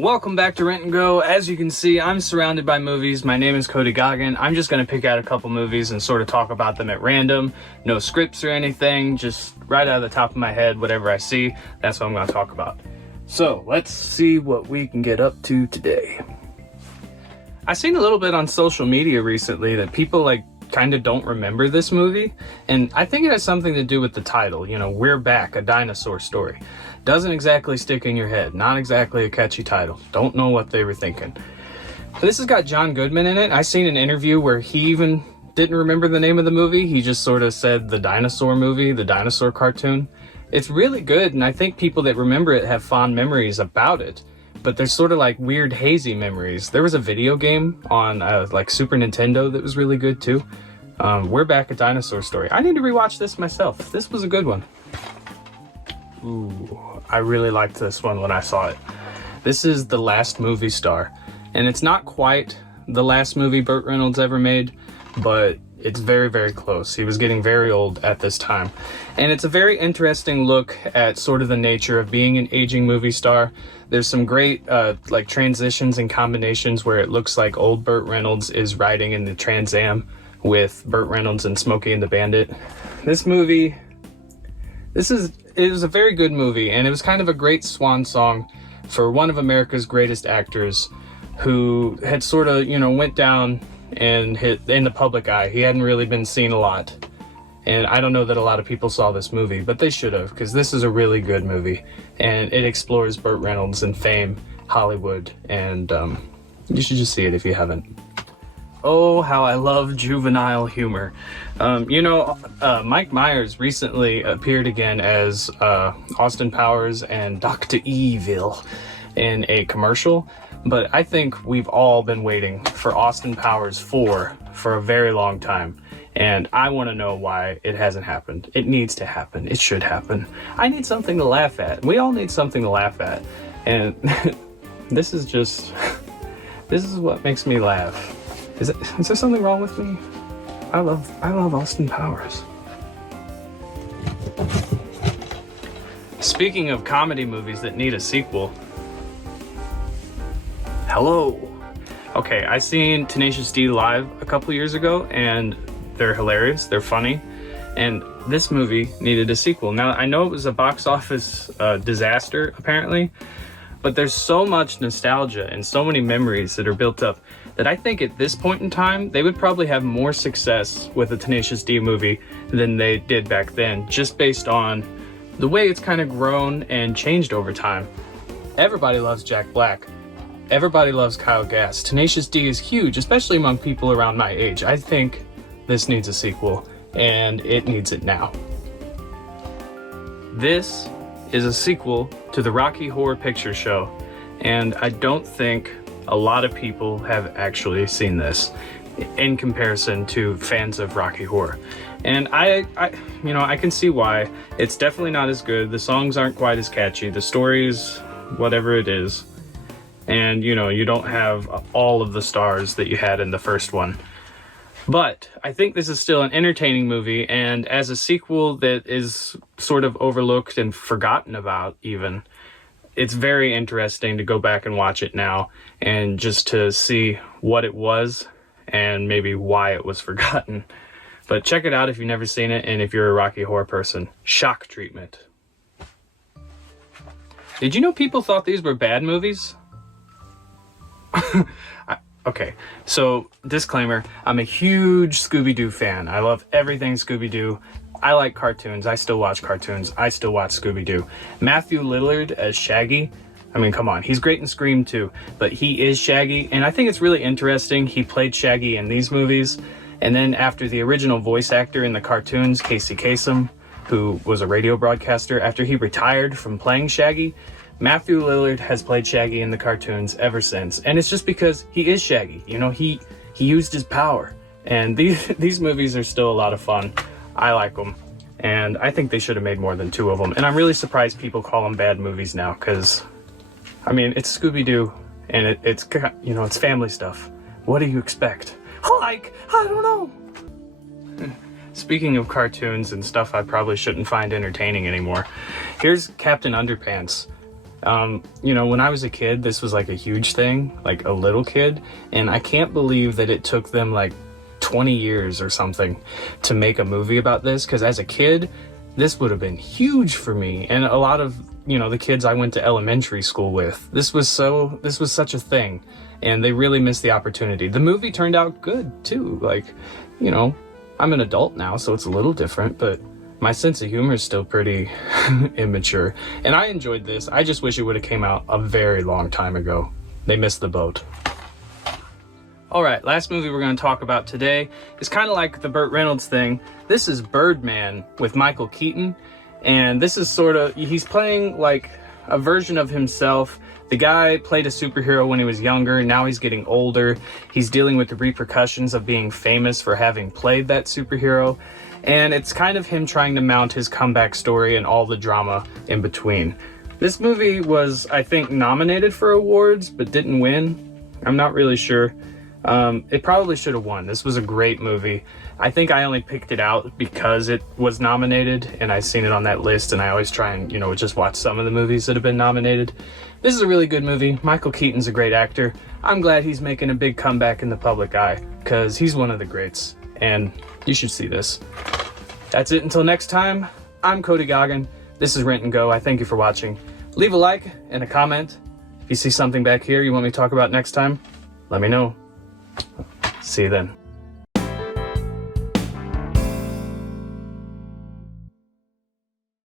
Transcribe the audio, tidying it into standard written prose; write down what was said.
Welcome back to Rent and Go. As you can see, I'm surrounded by movies. My name is Cody Goggin. I'm just going to pick out a couple movies and sort of talk about them at random. No scripts or anything, just right out of the top of my head, whatever I see, that's what I'm going to talk about. So, let's see what we can get up to today. I've seen a little bit on social media recently that people kind of don't remember this movie, and I think it has something to do with the title, We're Back, a Dinosaur Story. Doesn't exactly stick in your head, not exactly a catchy title. Don't know what they were thinking. This has got John Goodman in it. I seen an interview where he even didn't remember the name of the movie. He just sort of said the dinosaur movie, the dinosaur cartoon. It's really good, and I think people that remember it have fond memories about it, but they're sort of like weird hazy memories. There was a video game on Super Nintendo that was really good too. We're Back, a Dinosaur Story. I need to rewatch this myself. This was a good one. Ooh, I really liked this one when I saw it. This is The Last Movie Star, and it's not quite the last movie Burt Reynolds ever made, but it's very, very close. He was getting very old at this time. And it's a very interesting look at sort of the nature of being an aging movie star. There's some great transitions and combinations where it looks like old Burt Reynolds is riding in the Trans Am with Burt Reynolds and Smokey and the Bandit. It was a very good movie, and it was kind of a great swan song for one of America's greatest actors who had sort of, went down and hit in the public eye. He hadn't really been seen a lot. And I don't know that a lot of people saw this movie, but they should have, because this is a really good movie. And it explores Burt Reynolds and fame, Hollywood, and you should just see it if you haven't. Oh, how I love juvenile humor. Mike Myers recently appeared again as Austin Powers and Dr. Evil in a commercial, but I think we've all been waiting for Austin Powers 4 for a very long time, and I want to know why it hasn't happened. It needs to happen. It should happen. I need something to laugh at. We all need something to laugh at, and this is what makes me laugh. Is there something wrong with me? I love Austin Powers. Speaking of comedy movies that need a sequel. Hello. Okay, I seen Tenacious D live a couple years ago, and they're hilarious, they're funny, and this movie needed a sequel. Now, I know it was a box office disaster, apparently, but there's so much nostalgia and so many memories that are built up that I think at this point in time, they would probably have more success with a Tenacious D movie than they did back then, just based on the way it's kind of grown and changed over time. Everybody loves Jack Black. Everybody loves Kyle Gass. Tenacious D is huge, especially among people around my age. I think this needs a sequel, and it needs it now. This is a sequel to the Rocky Horror Picture Show, and I don't think a lot of people have actually seen this in comparison to fans of Rocky Horror. And I can see why. It's definitely not as good. The songs aren't quite as catchy. The story's whatever it is. And, you don't have all of the stars that you had in the first one. But I think this is still an entertaining movie, and as a sequel that is sort of overlooked and forgotten about even, it's very interesting to go back and watch it now and just to see what it was and maybe why it was forgotten. But check it out if you've never seen it, and if you're a Rocky Horror person. Shock Treatment. Did you know people thought these were bad movies? Okay, so disclaimer, I'm a huge Scooby-Doo fan. I love everything Scooby-Doo. I like cartoons. I still watch cartoons. I still watch Scooby-Doo. Matthew Lillard as Shaggy, I mean, come on. He's great in Scream too, but he is Shaggy, and I think it's really interesting. He played Shaggy in these movies, and then after the original voice actor in the cartoons, Casey Kasem, who was a radio broadcaster, after he retired from playing Shaggy, Matthew Lillard has played Shaggy in the cartoons ever since, and it's just because he is Shaggy. He used his power, and these movies are still a lot of fun. I like them, and I think they should have made more than 2 of them, and I'm really surprised people call them bad movies now, because, I mean, it's Scooby-Doo, and it's family stuff. What do you expect? I don't know. Speaking of cartoons and stuff I probably shouldn't find entertaining anymore, here's Captain Underpants. You know, when I was a kid, this was like a huge thing, like a little kid, and I can't believe that it took them like 20 years or something to make a movie about this, because as a kid, this would have been huge for me and a lot of, you know, the kids I went to elementary school with. This was such a thing, and they really missed the opportunity. The movie turned out good too. Like, you know, I'm an adult now, so it's a little different, but my sense of humor is still pretty immature, and I enjoyed this. I just wish it would have came out a very long time ago. They missed the boat. All right, last movie we're going to talk about today is kind of like the Burt Reynolds thing. This is Birdman with Michael Keaton, and this is sort of, he's playing like a version of himself. The guy played a superhero when he was younger. Now he's getting older. He's dealing with the repercussions of being famous for having played that superhero. And it's kind of him trying to mount his comeback story and all the drama in between. This movie was, I think, nominated for awards, but didn't win. I'm not really sure. It probably should have won. This was a great movie. I think I only picked it out because it was nominated and I seen it on that list, and I always try and, you know, just watch some of the movies that have been nominated. This is a really good movie. Michael Keaton's a great actor. I'm glad he's making a big comeback in the public eye because he's one of the greats, and you should see this. That's it until next time. I'm Cody Goggin. This is Rent and Go. I thank you for watching. Leave a like and a comment. If you see something back here you want me to talk about next time, let me know. See you then.